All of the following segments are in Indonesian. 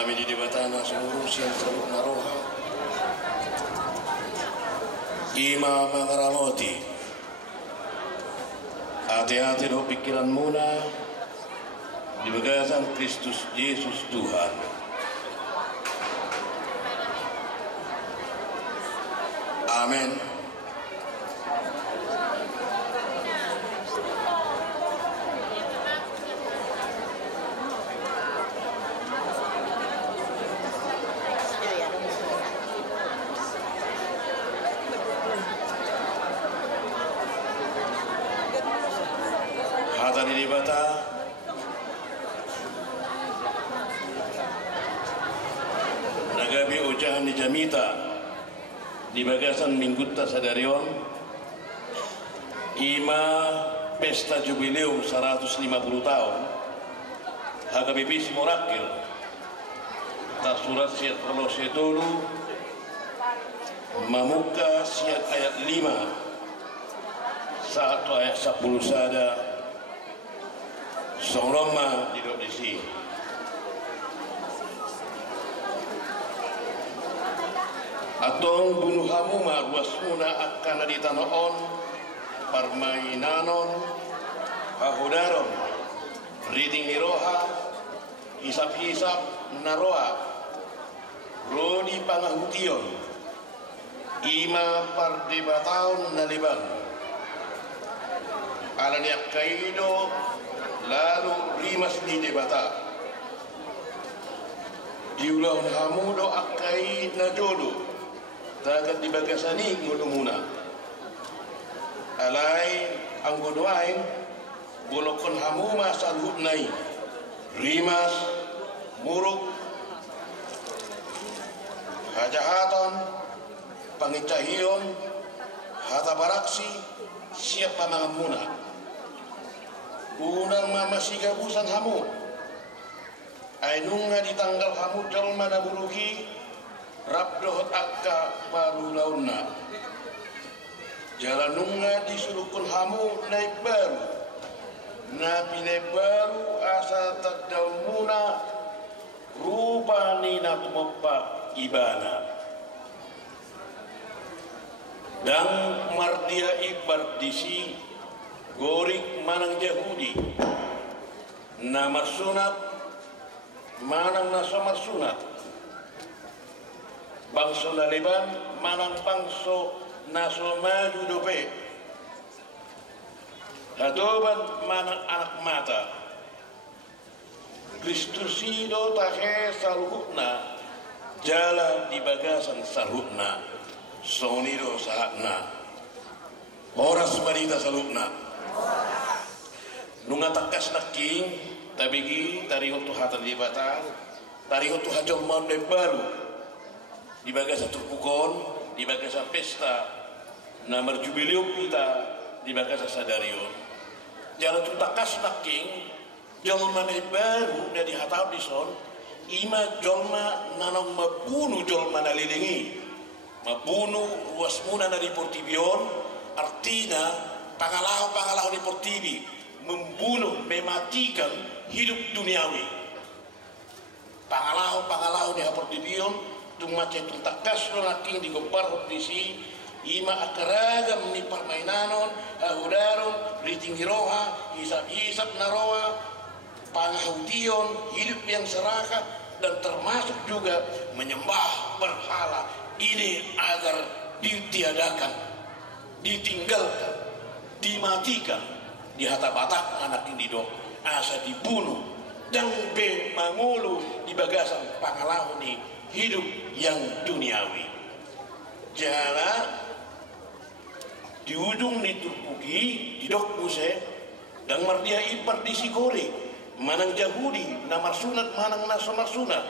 Kami di debatana seluruh siang seruk naroha Ima mangaramoti hati-hati do pikiran muna di bagasan Kristus Yesus Tuhan. Amin. Hata di bata nagabi ujahan di Jamita di bagasan Minggutta Sadarion Ima pesta jubileum 150 tahun Hagabibis Morakil tak surat siat prolose dulu Mamuka siat ayat 5 satu ayat 10 sada Songroma di disi atong bunuh hamuma ruasmuna akan di tanoon permainanon hahudaron reading niroha hisap-hisap naroa rodi pangahution ima pardebataon naliban alaniak kaido lalu rimas di debata diulang hamudo akai najodo tagat di bagasani ngulumuna alai anggodoain bolokon hamuma salhutnai rimas muruk hajahaton pangicahion hata baraksi siapa mangamuna unang mamasiga busan hamu ainunga di tanggal hamu jalma na buluki rabdohot akka baru launa jalanunga di sulukun hamu naik baru nabi naik baru asa tadaumuna rupani natumopa ibana dan mardia ibar disi gorik manang Yahudi namar sunat manang nasomar sunat bangso naliban manang bangso nasomaju dope hadoban manang anak mata Kristusido tahe salhukna jala di bagasan salhukna sonido sahatna horas marita salhukna nunga takas naking tabigi tariho tu hatan di bata tariho tu hajol monde baru di bagasa turpukon di bagasa pesta namar jubileum kita di bagasa sadarion jalan tu takas naking jolma baru dari hatau dison ima jolma nanong mabunuh jolma nalilingi mabunuh ruasmuna dari portibion artinya pangalau di portibi membunuh mematikan hidup duniawi pangalau di portibion tumace tuntakas nolaking di gopar disi ima akragam ni permainanon ahudaron ritingiroha hisap-hisap naroa pangahution hidup yang serakah dan termasuk juga menyembah berhala ini agar ditiadakan ditinggalkan dimatikan di hata batak anak ini dok asa dibunuh dan be mangulu di bagasan pangalau ni hidup yang duniawi jala di ujung ni turpugi di dok muse dan mardia ipar di sikori manang Yahudi namar sunat manang nasomar sunat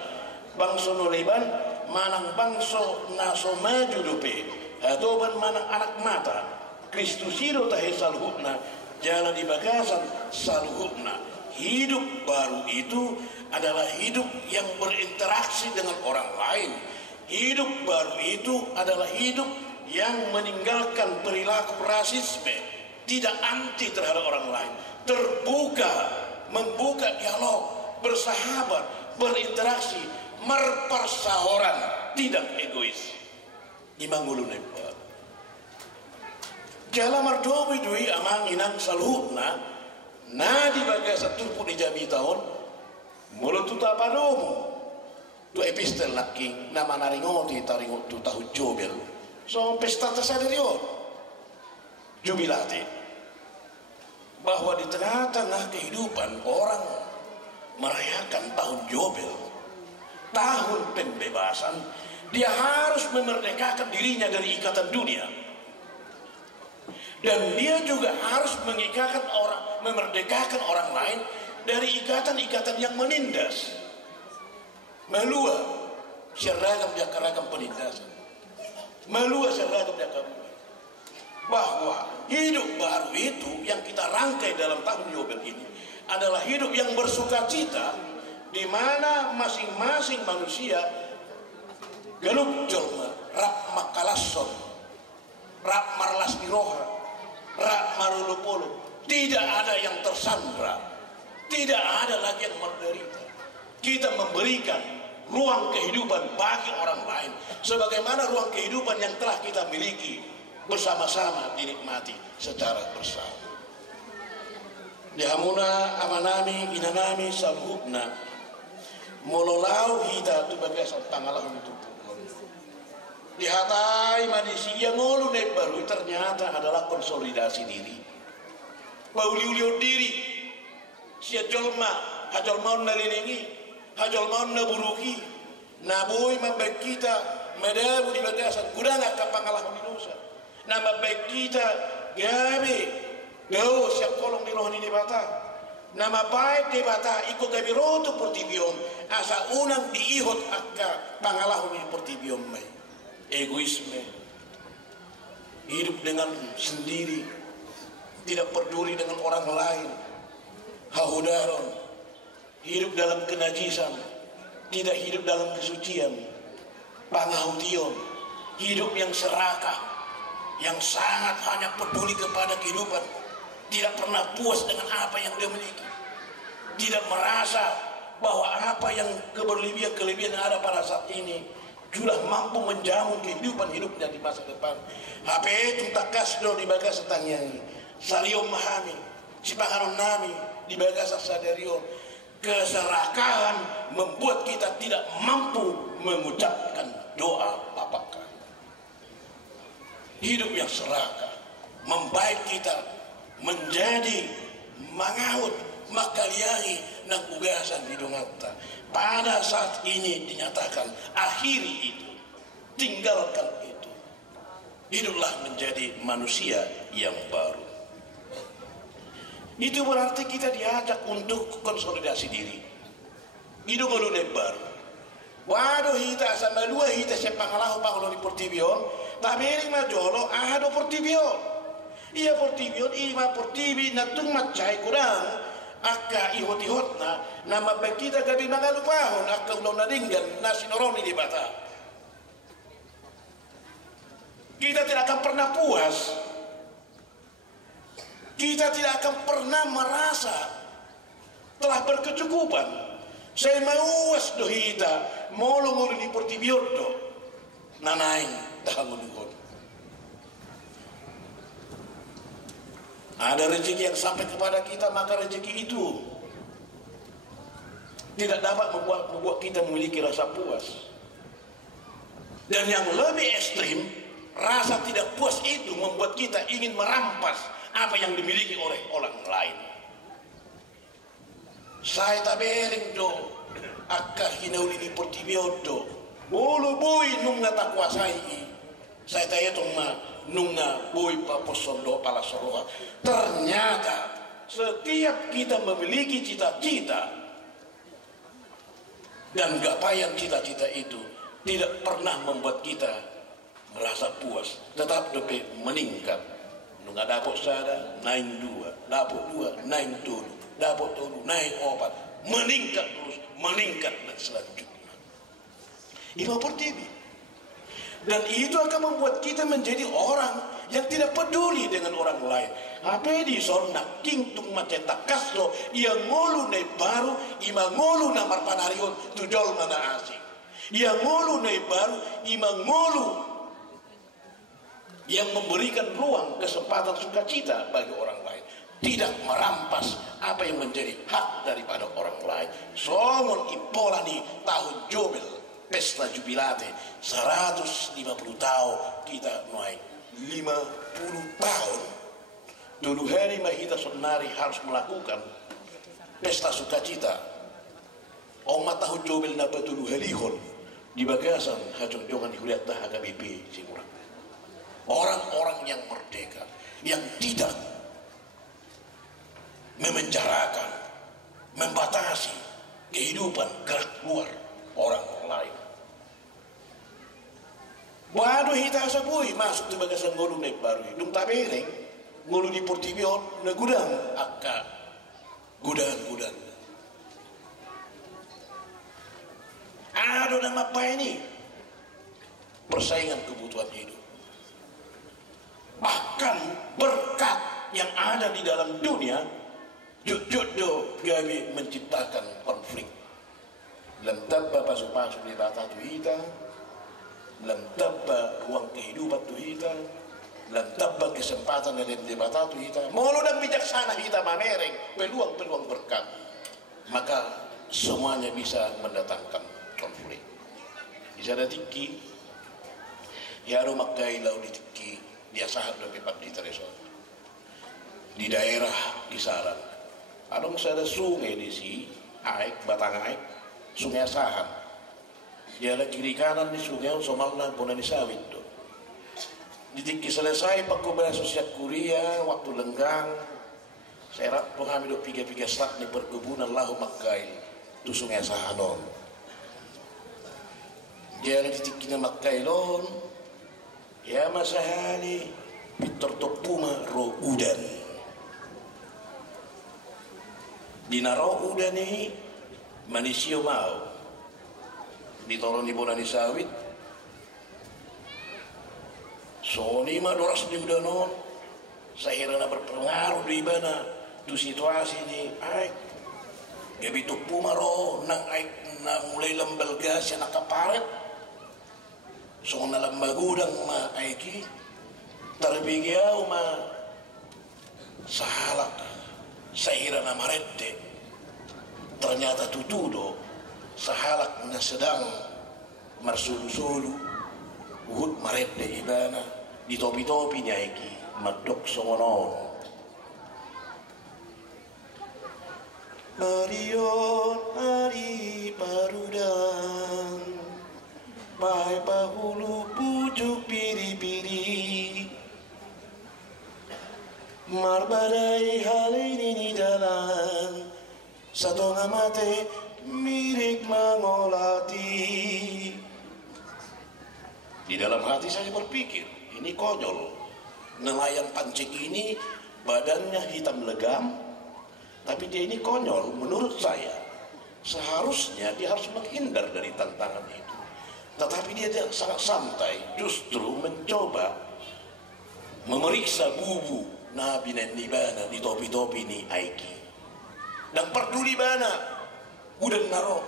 bangso noleban manang bangso nasomaju dope hatoban manang anak mata Kristusido tahe salhukna jalan di bagasan salhukna hidup baru itu adalah hidup yang berinteraksi dengan orang lain hidup baru itu adalah hidup yang meninggalkan perilaku rasisme tidak anti terhadap orang lain terbuka membuka dialog bersahabat berinteraksi, merpersahoran, tidak egois. Imang ulu nepa. Jala mardowi dui amang inang saluhna, na di bagai satu pun di jami tahun, mulut tu tak padomu. Tu epistel laki nama naringoti taringot tu tahu jobel. So pesta tersadarion, jubilate. Bahwa di tengah-tengah kehidupan orang merayakan tahun Yobel, tahun pembebasan, dia harus memerdekakan dirinya dari ikatan dunia, dan dia juga harus memerdekakan orang lain dari ikatan-ikatan yang menindas, melua seragam jakaragam penindasan, melua seragam jakaragam. Bahwa hidup baru itu yang kita rangkai dalam tahun Yobel ini adalah hidup yang bersukacita, di mana masing-masing manusia galup jolma rak makalasson, rak marlas miroha, rak marulupolo, tidak ada yang tersandra, tidak ada lagi yang menderita. Kita memberikan ruang kehidupan bagi orang lain sebagaimana ruang kehidupan yang telah kita miliki bersama-sama dinikmati secara bersama. Dihamuna amanami inanami salhubna mololau hita tu bagai tangalah untuk dihatai manusia ngolu nek baru ternyata adalah konsolidasi diri, pauliulio diri sia jolma hajol mau nalilingi hajol mau naburuki naboi mabek kita medabu di bagasan kurang kapangalah minusa nama baik kita gabe do siap kolong di rohani di bata nama baik di bata ikut gabe rotu pertibion asa unang diihot akka pangalahu ni pertibion mai egoisme, hidup dengan sendiri, tidak peduli dengan orang lain, hahudaron, hidup dalam kenajisan, tidak hidup dalam kesucian, pangaution, hidup yang serakah, yang sangat hanya peduli kepada kehidupan, tidak pernah puas dengan apa yang dia miliki, tidak merasa bahwa apa yang kelebihan yang ada pada saat ini sudah mampu menjamun kehidupan hidupnya di masa depan. HP itu tak kasdo di bagas setanyai, saliom mahami, si pangaron nami di bagas sadarion. Keserakahan membuat kita tidak mampu mengucapkan doa apakah. Hidup yang serakah membaik kita menjadi mangaut makaliari nang ugasan hidungata. Pada saat ini dinyatakan akhiri itu, tinggalkan itu, hiduplah menjadi manusia yang baru. Itu berarti kita diajak untuk konsolidasi diri, hidup baru. Waduh hita sama dua hita sepangalahu pangalau di portibion, tapi majolo ada portibion. Iya portibion, ima portibi natung macai kurang. Akka ihot-ihotna nama baik kita gabi mangalupahon akka ulang nadinggan nasi noroni di bata. Kita tidak akan pernah puas, kita tidak akan pernah merasa telah berkecukupan. Saya mauas dohita molo-molo di portibiodo nanaing dahangunukon. Ada rezeki yang sampai kepada kita, maka rezeki itu tidak dapat membuat kita memiliki rasa puas. Dan yang lebih ekstrim, rasa tidak puas itu membuat kita ingin merampas apa yang dimiliki oleh orang lain. Saya tabering do akka hinauli di portibiodo bulu boy nunga tak kuasai. Saya tanya tuh nunga boy paposondo pala soroha. Ternyata setiap kita memiliki cita-cita dan gapaian cita-cita itu tidak pernah membuat kita merasa puas, tetap lebih meningkat. Nunga dapot sada naik dua, dapot dua naik tulu, dapot tulu naik opat, meningkat terus, meningkat dan selanjutnya. Itu seperti ini. Dan itu akan membuat kita menjadi orang yang tidak peduli dengan orang lain. Apa di sonna king tung maceta kaslo yang ngolu ne baru ima ngolu na marpanarion tujol mana asing. Yang ngolu ne baru ima ngolu yang memberikan ruang kesempatan sukacita bagi orang lain, tidak merampas apa yang menjadi hak daripada orang lain. Songon ipolani tahun Jobel pesta jubilate 150 tahun kita naik 50 tahun. Dulu hari mahita sonari harus melakukan pesta sukacita. Oma tahun Jobel napa dulu halihon di bagasan hajong jongan dihuriat dah HKBP simurang. Orang-orang yang merdeka, yang tidak memenjarakan, membatasi kehidupan gerak luar orang lain. Waduh hita sabui masuk di bagasan ngolu nek baru hidung tabereng ngolu di Portibion na gudang akka gudang. Aduh nama apa ini? Persaingan kebutuhan hidup. Bahkan berkat yang ada di dalam dunia jodoh gawe menciptakan konflik. Lam tabba pasu-pasu di batatu hita, lam tabba ruang kehidupan tu hita, lam tabba kesempatan di batatu hita. Mulu dan bijaksana hita mamereng peluang-peluang berkat, maka semuanya bisa mendatangkan konflik. Bisa ada tiki, ya rumah kailau di tiki. Dia sahat lebih pat di Tereson di daerah kisaran ada sungai di si Aik Batang Aik sungai Asahan dia ada kiri kanan di sungai Somalna Bonani Sawit tuh ditikki selesai pakubah sosial kuliah waktu lenggang saya rak pengambil piga-piga stak di perkebunan lahu Makkail tu sungai Asahanon dia ada ditikki na Makkailon ya masahali pitortopuma ro udan dinaro udan ini manisio mau ditolong di Bonani Sawit so ni mah doras di udanon saya rana berpengaruh di mana tu situasi ni ai gabi topuma ro nang ai na mulai lembel gas yang nakaparet so na lambagudang ma aiki terbigiau ma sahalak sahira na marete ternyata tutudo sahalak na sedang marsulu-sulu uhud marete ibana di topi-topi nya aiki madok songonon Marion hari parudang Pai pahulu pucuk piri-piri Marbadai hal ini jalan Satu ngamate mirik mangolati Di dalam hati saya berpikir ini konyol nelayan pancing ini badannya hitam legam tapi dia ini konyol menurut saya seharusnya dia harus menghindar dari tantangan itu. Tetapi dia sangat santai, justru mencoba memeriksa bubu Nabi dan Nibana di topi-topi ini aiki. Dan peduli bana, udah naro.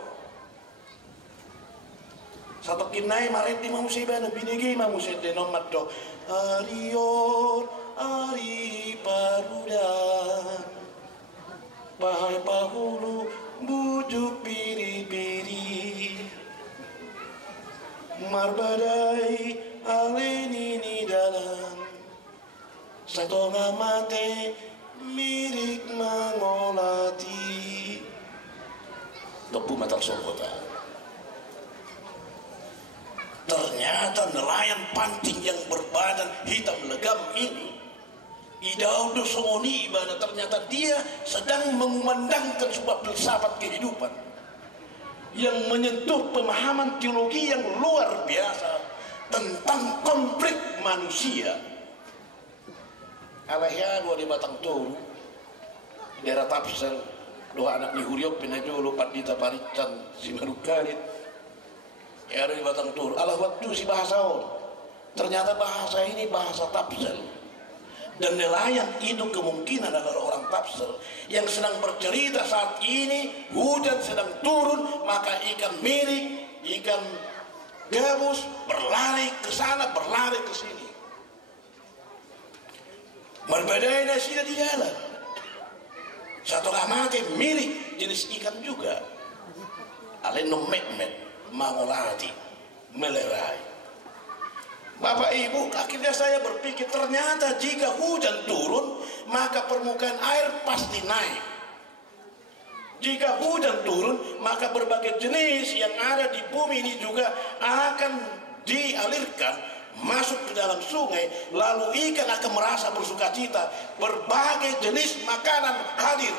Satu kinai maret di mamusibana, binigi mamusid de nomat do. Arion, ari parudan, bahai pahulu, bujuk biri-biri. Marbadai alenini dalam satu ngamate mirik mangolati Tepu matar sokota. Ternyata nelayan pancing yang berbadan hitam legam ini idaudo songoni ibadah ternyata dia sedang mengumandangkan sebuah filsafat kehidupan yang menyentuh pemahaman teologi yang luar biasa tentang konflik manusia. Alahya dua di Batang Toru, daerah Tapsel, dua anak ni Huriop pinajolo Padita Parican si Marukalit. Ya di Batang Toru, alah waktu si bahasaon Ternyata bahasa ini bahasa tafsir. Dan nelayan itu kemungkinan adalah orang tafsir yang sedang bercerita saat ini hujan sedang turun, maka ikan mirik, ikan gabus berlari ke sana, berlari ke sini. Berbeda sudah di jalan. Satu amati mirik jenis ikan juga. Aleno mekmek, mangolati, melerai. Bapak Ibu, akhirnya saya berpikir ternyata jika hujan turun, maka permukaan air pasti naik. Jika hujan turun, maka berbagai jenis yang ada di bumi ini juga akan dialirkan masuk ke dalam sungai, lalu ikan akan merasa bersukacita, berbagai jenis makanan hadir.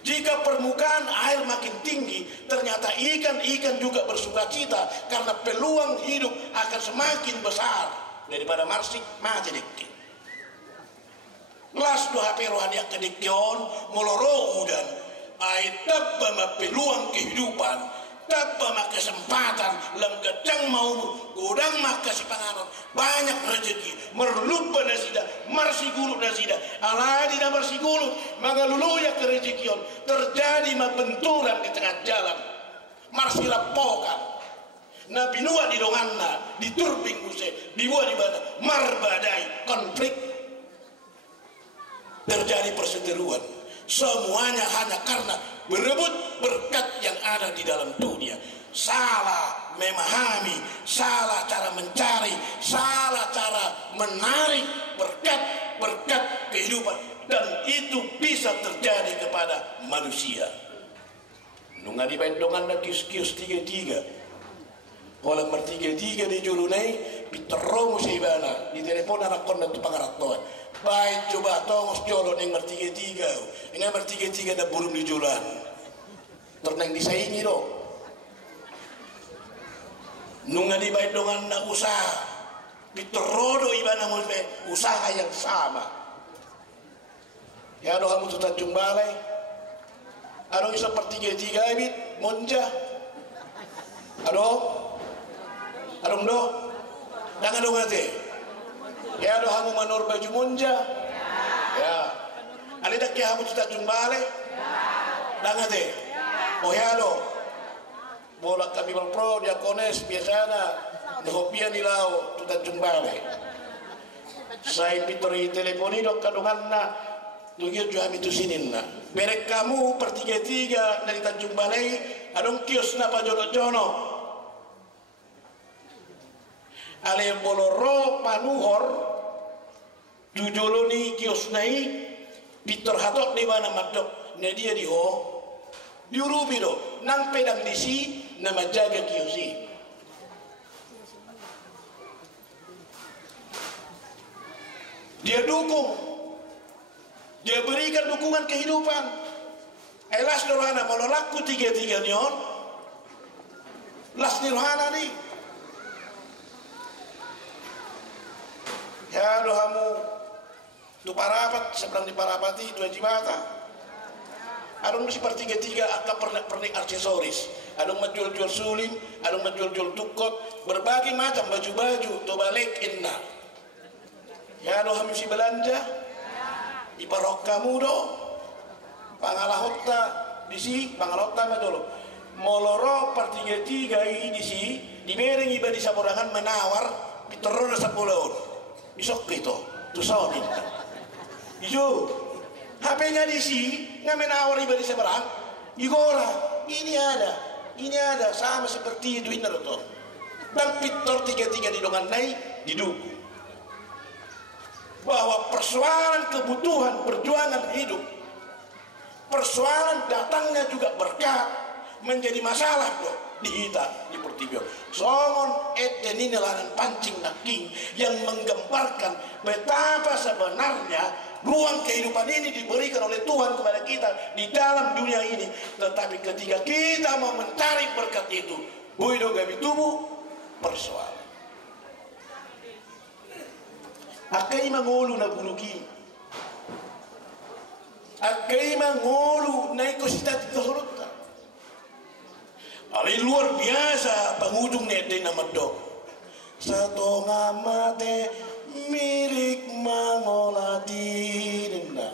Jika permukaan air makin tinggi, ternyata ikan-ikan juga bersukacita karena peluang hidup akan semakin besar daripada marsik mati dikti. Las doa perohani akadikion moloro udan, ay tabba peluang kehidupan, tabba kesempatan, lam gadang mau godang makasih panganon, banyak rezeki, merlupa nasida, marsigulut nasida, aladi na marsigulut, magaluluya ke rezekion, terjadi benturan di tengah jalan, marsilapokan, na binua di donganna, di turbing use, dibuat di bata, marbadai, konflik, terjadi perseteruan, semuanya hanya karena berebut berkat yang ada di dalam dunia. Salah memahami, salah cara mencari, salah cara menarik berkat kehidupan, dan itu bisa terjadi kepada manusia. Nunga di bendongan na kios-kios 33. Kalau nomor 33 di julunai, piterong seibana di telepon anak kon tu pangaratoan. Baik coba tongos jolon yang nomor 33. Yang nomor 33 ada burung di julan. Terneng disaingi do. Nunga di bendongan na usaha, piterodo ibana mulai usaha yang sama. Ya do kamu tu Tanjung Balai. Ado isa per 33 ibit monja. Adong do, jangan dong ate. Ya do hamu manor baju monja. Ya. Ali dak ya hamu Tanjung Balai. Jangan ate. Oh ya do. Bola kami berpro diakones biasana dihopia di lau tu Tanjung Balai. Saya piteri teleponi dok kadunganna. Tugian juga itu sinin na. Berek kamu per 33 dari Tanjung Balai, adong kios napa jono-jono. Ale boloro panuhor jujoloni kios nai pitor hatok di mana madok ne dia di ho diurupi do nang pedang disi nama jaga kiosi. Dia dukung, dia berikan dukungan kehidupan. Elas nirhana mau laku 33 nyon las nirhana nih. Ya dohamu tu parapat seberang di parapati 2 jibata. Adong mesti per 33 akan pernik aksesoris. Adong menjual-jual sulim, adong menjual-jual tukot, berbagai macam baju-baju tu balik inna. Ya dohamu mesti belanja. Iparok kamu do. Pangalahota di si pangalahota madolo. Moloro per 33 ini di si dibereng iba di saborangan menawar pitoro sa pulon. Isok itu, tu sonin. Ijo, HP-nya di si, ngamen awal ibadah seberang, igora, ini ada, sama seperti itu inar itu. Dan pitor 33 di dongan naik, didukung. Bahwa persoalan kebutuhan perjuangan hidup, persoalan datangnya juga berkat, menjadi masalah loh. Dihita di Pertibio songon ini nelanan pancing naking yang menggambarkan betapa sebenarnya ruang kehidupan ini diberikan oleh Tuhan kepada kita di dalam dunia ini. Tetapi ketika kita mau mencari berkat itu, buido gabi tubuh persoalan akai mangolu na bulugi, akai mangolu na ikositat kasurut. Ali luar biasa penghujung nete nama dok. Satu ngamate mirik mangolati nimna.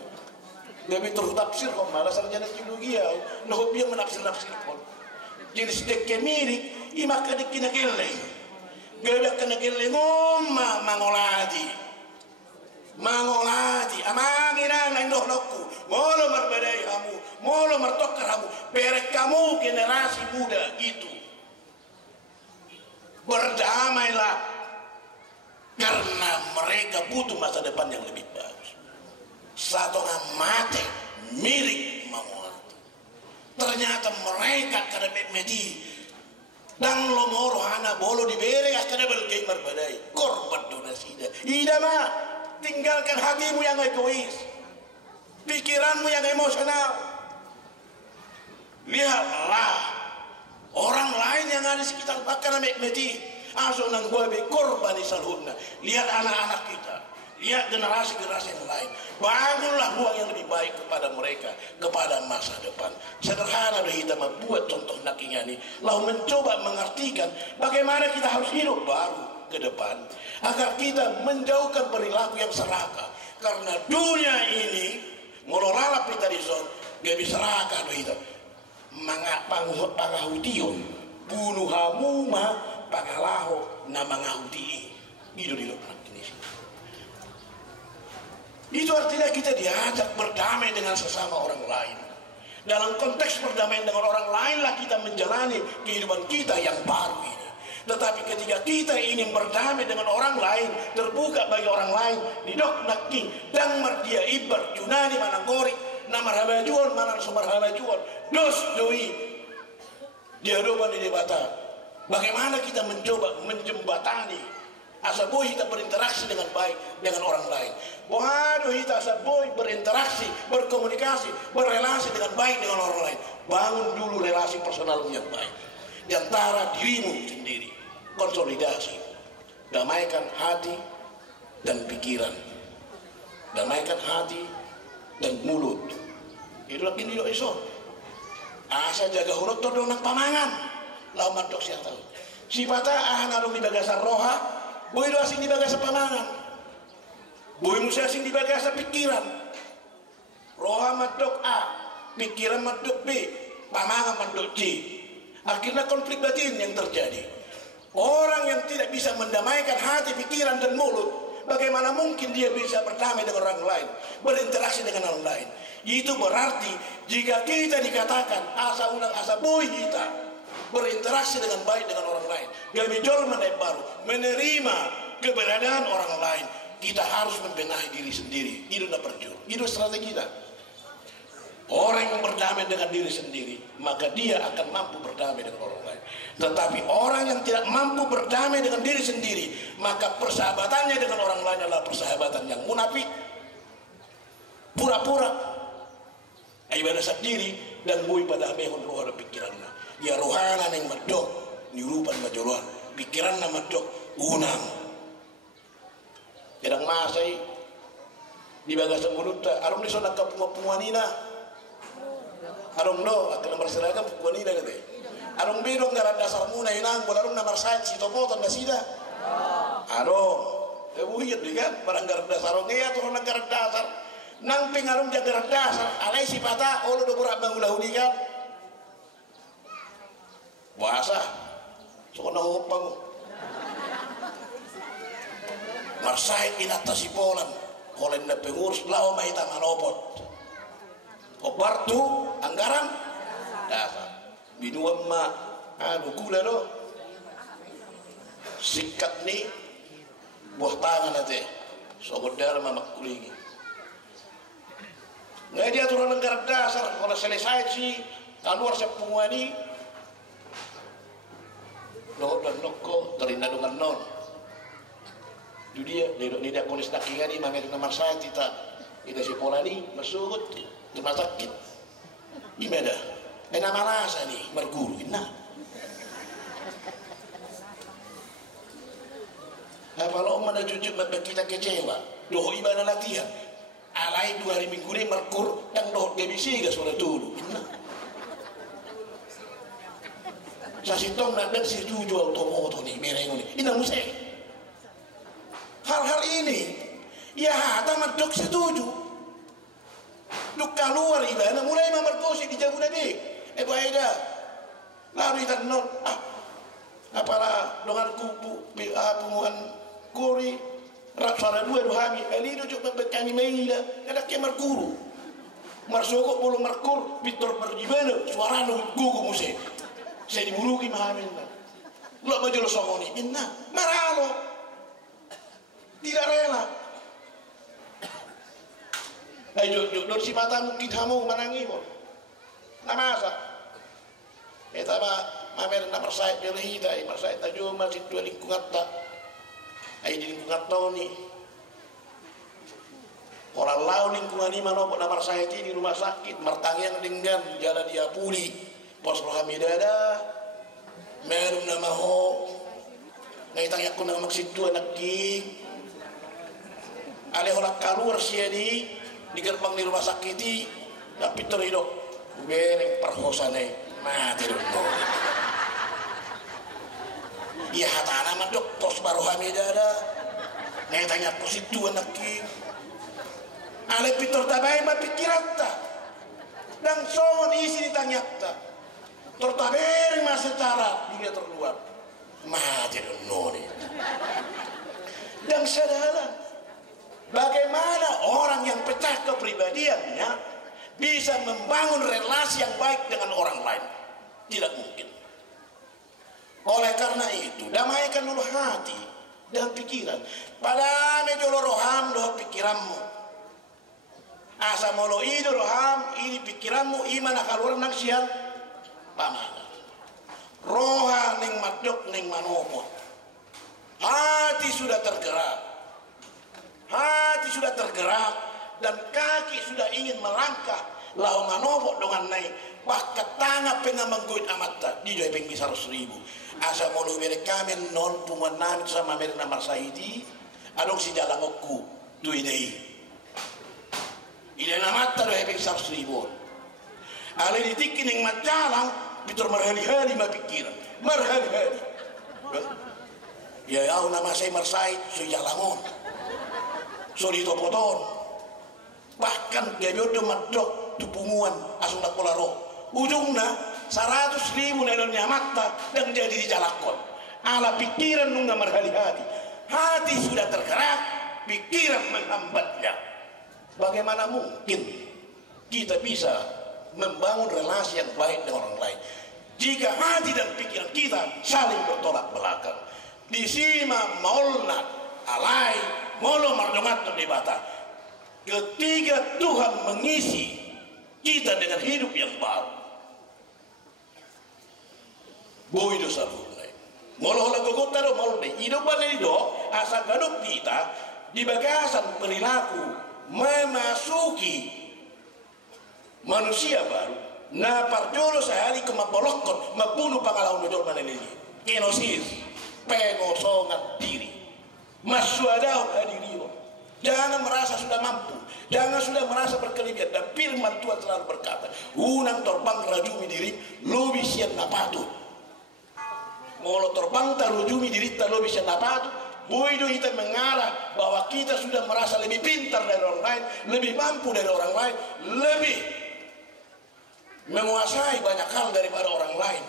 Gabi terus tafsir kok malah sarjana teologi ya. Noh dia menafsir kok. Jadi sedek mirik ima kadek kina kelle. Gabi kena kelle ngoma mangolati amangina nang doh lokku. Molo merbadai kamu, molo mertokar kamu, perek kamu generasi muda gitu. Berdamailah karena mereka butuh masa depan yang lebih bagus. Satu mati milik mangolati. Ternyata mereka kada meti dan lomoro hana bolo diberi akan belgai merbadai korban donasi ida mah tinggalkan hatimu yang egois. Pikiranmu yang emosional. Lihatlah orang lain yang ada di sekitar bakar meti asal nang gua be korban salhuna. Lihat anak-anak kita, lihat generasi-generasi yang lain. Bangunlah ruang yang lebih baik kepada mereka, kepada masa depan. Sederhana kita membuat contoh nakinya ini, lalu mencoba mengartikan bagaimana kita harus hidup baru ke depan agar kita menjauhkan perilaku yang serakah. Karena dunia ini ngololala pita dison gak bisa raka itu pangahudion bunuh hamuma pangalaho na mangahudi itu di lokal ini. Itu artinya kita diajak berdamai dengan sesama orang lain. Dalam konteks berdamai dengan orang lain lah kita menjalani kehidupan kita yang baru ini. Tetapi ketika kita ingin berdamai dengan orang lain, terbuka bagi orang lain, didok nakking dan merdia ibar Yunani mananggori nama rabajuan manan sumber rabajuan dos doi diadoban di debata. Bagaimana kita mencoba menjembatani asaboy kita berinteraksi dengan baik dengan orang lain. Waduh kita asaboy berinteraksi, berkomunikasi, berrelasi dengan baik dengan orang lain. Bangun dulu relasi personal yang baik di antara dirimu sendiri. Konsolidasi, damaikan hati dan pikiran, damaikan hati dan mulut. Itu lagi nih iso. Asa jaga huruf tordong nak pamangan, lau mantok siang tahu. Sifata narung di bagasan roha, boy do asing di bagasan pamangan, boy musia asing di bagasan pikiran. Roha mantok A, pikiran mantok B, pamangan mantok C. Akhirnya konflik batin yang terjadi. Orang yang tidak bisa mendamaikan hati, pikiran, dan mulut, bagaimana mungkin dia bisa berdamai dengan orang lain, berinteraksi dengan orang lain? Itu berarti jika kita dikatakan asa ulang asa boy kita berinteraksi dengan baik dengan orang lain, kami jual baru menerima keberadaan orang lain, kita harus membenahi diri sendiri. Itu nak perjuang, itu strategi kita. Orang yang berdamai dengan diri sendiri, maka dia akan mampu berdamai dengan orang lain. Tetapi orang yang tidak mampu berdamai dengan diri sendiri, maka persahabatannya dengan orang lain adalah persahabatan yang munafik, pura-pura, ibadah sendiri dan bui pada mehon roh dan pikirannya. Ya rohana yang medok, nirupan majoluan, pikirannya medok, unang. Kadang masai di bagasan mulut, arum di sana kapunga-punganina. Arong do akan nomor seragam pukul ini dah deh. Arong bidong ngaran dasar muna inang, bolarong nomor saji topotan nasida. Arong, buhiyat kan, barang garan dasar arong ya turun garan dasar. Nang pengarong jaga garan dasar, alai si patah, olo do berak bangulah kan. Bahasa, sokono hopang. Marsai inatasi polan, kolen na pengurus lau mahita manopot. Obartu anggaran dasar binuam ma gula do sikat ni buah tangan nate sobodar mamak kulingi nggak dia aturan anggaran dasar kalau selesai sih keluar sepungwani lo dan noko terindah dengan non itu dia konis nakingan ni mamet nomor saya kita si pola ni masuk rumah sakit gimana? Nama rasa nih berguru nah kalau mana jujur kita kecewa doh ibadah latihan alai 2 hari minggu ini merkur dan doh gebisi gak suara dulu nah sasitong nak dan si tujuh automoto nih mereng ini musik hal-hal ini ya hata dok setuju duk keluar ibana mulai memerkosa di Jabodetabek Aida lalu kita non apalah dengan kubu penguan kori raksara dua kami ali itu coba bekani maila ada kemar guru marsoko bolong markur pitor berjibana suara nu gugu muse saya diburuki mahamin lo baju lo songoni inna maralo tidak rela ayo dor si matamu kitamu manangi mo namasa eta ba mamer na persait jeli dai persait tajo masih dua lingkungan ta ai di lingkungan toni orang lau lingkungan ini mana pun na persait di rumah sakit martangiang dengan jalan dia puli pos rohamidada merum nama ho ngaitang yakun na maksud dua nakik ale horak keluar sia di gerbang di rumah sakit ini tapi terhidop bereng perhosane mati dulu iya hatana mah dok pos baru hamidada ngaitang yakun si dua nakik ale pitor tabay mapikiran ta dan songon isi ditanya ta tertaberi masa cara dunia terluar mati dulu dan saudara bagaimana orang yang pecah kepribadiannya bisa membangun relasi yang baik dengan orang lain? Tidak mungkin. Oleh karena itu, damaikan dulu hati dan pikiran. Pada mejolo roham doh pikiranmu. Asa molo itu roham ini pikiranmu iman akal orang nang siang pamana. Roha ning madok ning manopot. Hati sudah tergerak. Hati sudah tergerak dan kaki sudah ingin melangkah lau manobok dengan naik pakai tangan pengen mengguit amat di dua pengki 100.000 asa mau mereka kami non pungan nami sama mereka namar saidi adong si jalan oku tu idei ide namat dua pengki 100.000 ale ditikin yang majalang pitur marhali-hali mapikiran marhali-hali ya au nama saya marsai so jalangon solito poton bahkan dia bodoh madok tupunguan asung nak polaro ujungna 100.000 nelonnya mata dan jadi dijalakon ala pikiran nungga marhali-hati hati sudah tergerak pikiran menghambatnya bagaimana mungkin kita bisa membangun relasi yang baik dengan orang lain jika hati dan pikiran kita saling bertolak belakang di sima maulna alai molo mardomat di bata ketika Tuhan mengisi kita dengan hidup yang baru boy dosa bulai molo hola gogota do molde hidup balik do asa gadok kita di bagasan perilaku memasuki manusia baru na parjolo sehari kemapolokon mapuno pangalaun dojol manelili kenosis pengosongan diri maswadau hadirio jangan merasa sudah mampu jangan sudah merasa berkelebihan dan firman Tuhan selalu berkata unang terbang rajumi diri lobi sian napatu molo terbang tarujumi diri tak lobi sian napatu boido kita mengarah bahwa kita sudah merasa lebih pintar dari orang lain lebih mampu dari orang lain lebih menguasai banyak hal daripada orang lain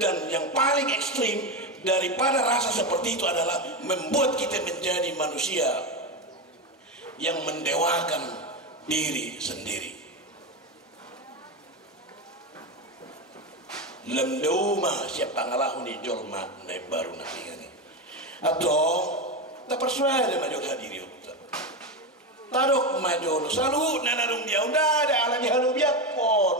dan yang paling ekstrim daripada rasa seperti itu adalah membuat kita menjadi manusia yang mendewakan diri sendiri. Lemdeuma siapa ngalahu ni jolma na baru nakingani. Atau tak persuade majol hadiri utta. Tadok majol salu nanarung dia udah ada alami halu biak pon.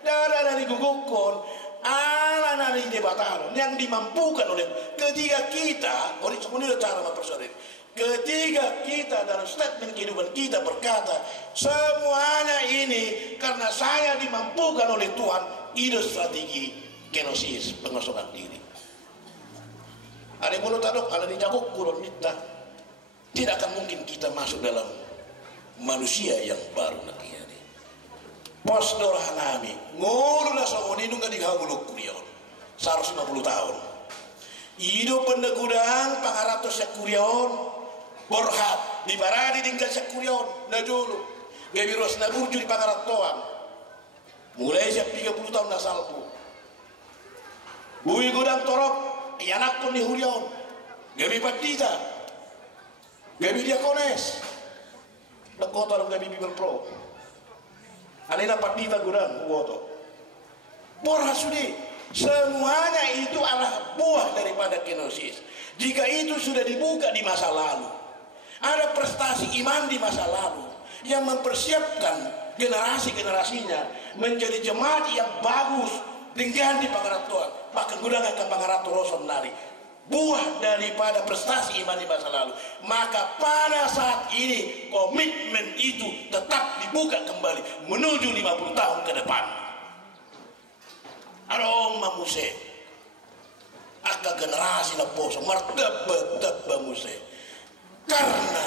Dah dari gugukon. Ala nari debataron yang dimampukan oleh ketiga kita oleh semuanya cara mempersuade ketiga kita dalam statement kehidupan kita berkata semuanya ini karena saya dimampukan oleh Tuhan ide strategi kenosis pengosongan diri ada mulut adok ada di jagok kurun nita tidak akan mungkin kita masuk dalam manusia yang baru nanti pos dorhanami ngulu na songoni nunga digahuluk kurion 150 tahun hidup pendegudang pangaratos ya kurion borhat di baradi tinggal sakurion na jolo gabi ros na burju di pangaratoan mulai siap 30 tahun nasalku bui gudang torok ianak pun di hurion gabi patita gabi diakones nakota ng gabi bibel pro alina patita gudang uwoto borhat sudi semuanya itu adalah buah daripada kenosis. Jika itu sudah dibuka di masa lalu, ada prestasi iman di masa lalu yang mempersiapkan generasi-generasinya menjadi jemaat yang bagus dengan di Pangaratuan, bahkan gudang akan Pangaratu Roson nari buah daripada prestasi iman di masa lalu. Maka pada saat ini komitmen itu tetap dibuka kembali menuju 50 tahun ke depan. Arong mamuse aka generasi na poso martabat mamuse karena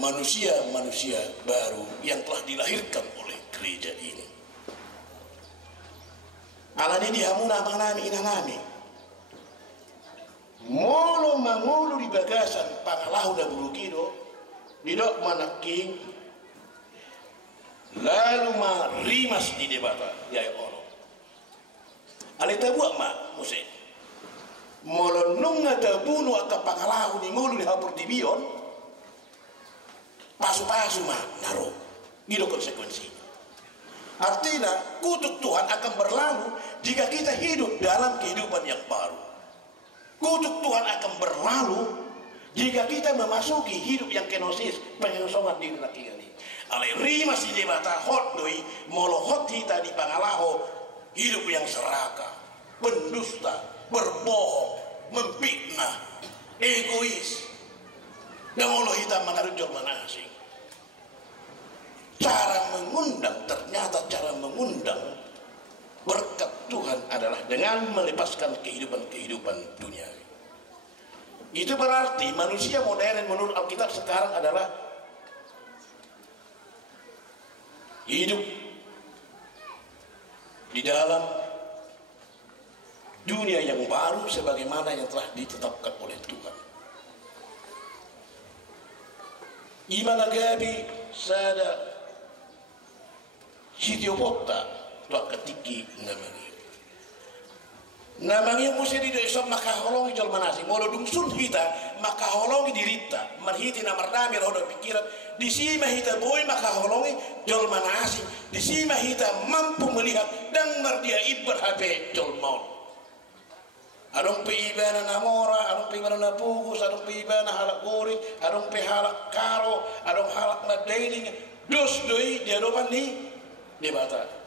manusia-manusia baru yang telah dilahirkan oleh gereja ini. Alani dihamuna manami inanami molo mangulu di bagasan pangalahu da bulukido didok manaking lalu marimas di debata yai olo alita buat mak musik molonung ada bunuh akan pangalahu ni ngulu di hapur dibion pasu-pasu mak naruh itu konsekuensi. Artinya kutuk Tuhan akan berlalu jika kita hidup dalam kehidupan yang baru. Kutuk Tuhan akan berlalu jika kita memasuki hidup yang kenosis penyosongan diri laki ini alai rimas di debata hot doi molo hot hita di pangalahu hidup yang serakah, pendusta, berbohong, memfitnah, egois, dan Allah hitam menarujur mana asing. Cara mengundang, ternyata cara mengundang berkat Tuhan adalah dengan melepaskan kehidupan dunia. Itu berarti manusia modern menurut Alkitab sekarang adalah hidup di dalam dunia yang baru sebagaimana yang telah ditetapkan oleh Tuhan. Imana gabi sada sitiopota tuak ketiki namanya mesti di desa makaholongi jol manasi molo dungsun hita makaholongi dirita marhiti namardami rodo pikiran di sima hita boy makaholongi jol manasi di sima hita mampu melihat dan mardia ibar HP jol maut adong pe ibana namora adong pe ibana napugus adong pe ibana halak gori adong pe halak karo adong halak na dating dos doi dia dopan ni debata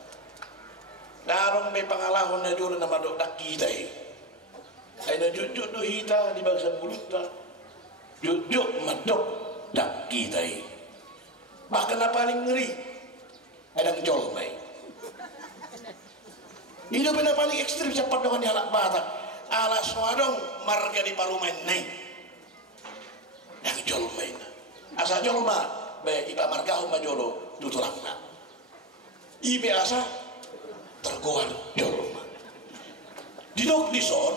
darong may pangalahon na duro na madok kita ay na jujud do hita di bangsa buluta jujud madok dak kita bahkan na paling ngeri adang jolmay hidup na paling ekstrim cepat dengan di halak batak ala swadong marga di palumen nai yang jolmay na asa jolma baik iba marga majolo tutulangna ibe asa tergoar jolma didok dison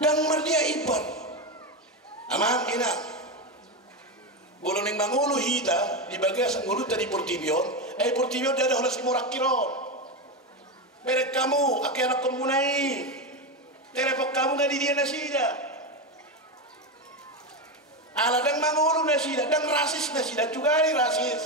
dan mardia ibar amang ina boloneng mangulu hita di bagian ngulut dari portibion portibion dia ada holas murak kiro merek kamu aki anak komunai telepok kamu nggak di dia nasida ala dan mangulu nasida dan rasis nasida juga ada rasis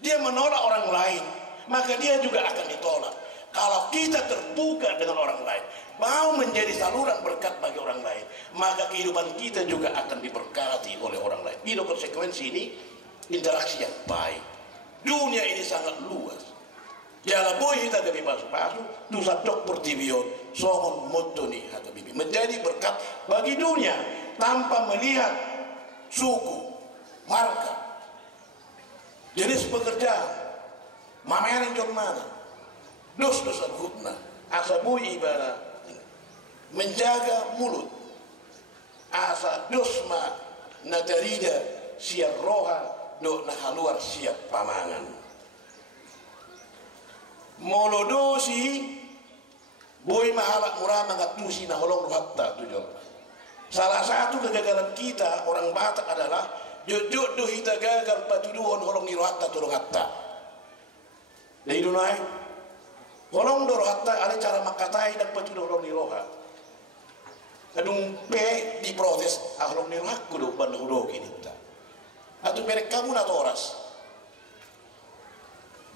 dia menolak orang lain maka dia juga akan ditolak. Kalau kita terbuka dengan orang lain, mau menjadi saluran berkat bagi orang lain, maka kehidupan kita juga akan diberkati oleh orang lain. Itu konsekuensi ini interaksi yang baik. Dunia ini sangat luas. Jala boy kita gabi pasu-pasu, dosa dok pertibion, songon motoni hata bibi. Menjadi berkat bagi dunia tanpa melihat suku, marga, jenis pekerjaan. Mamerin jom mana dos-dosan hutna asabui ibara menjaga mulut asa dosma nadarida siap roha do nahaluar siap pamangan molodosi boy mahalak murah mangatusi na holong hatta tu jol Salah satu kegagalan kita orang Batak adalah jodoh kita gagal patuduhon holong niro hatta turung hatta. Dari dunai holong doro hatta ada cara makatai dan patuduh holong niro hatta. Kadung pe diprotes holong niro hakku do ban hudo kini ta. Atau merek kamu na toras.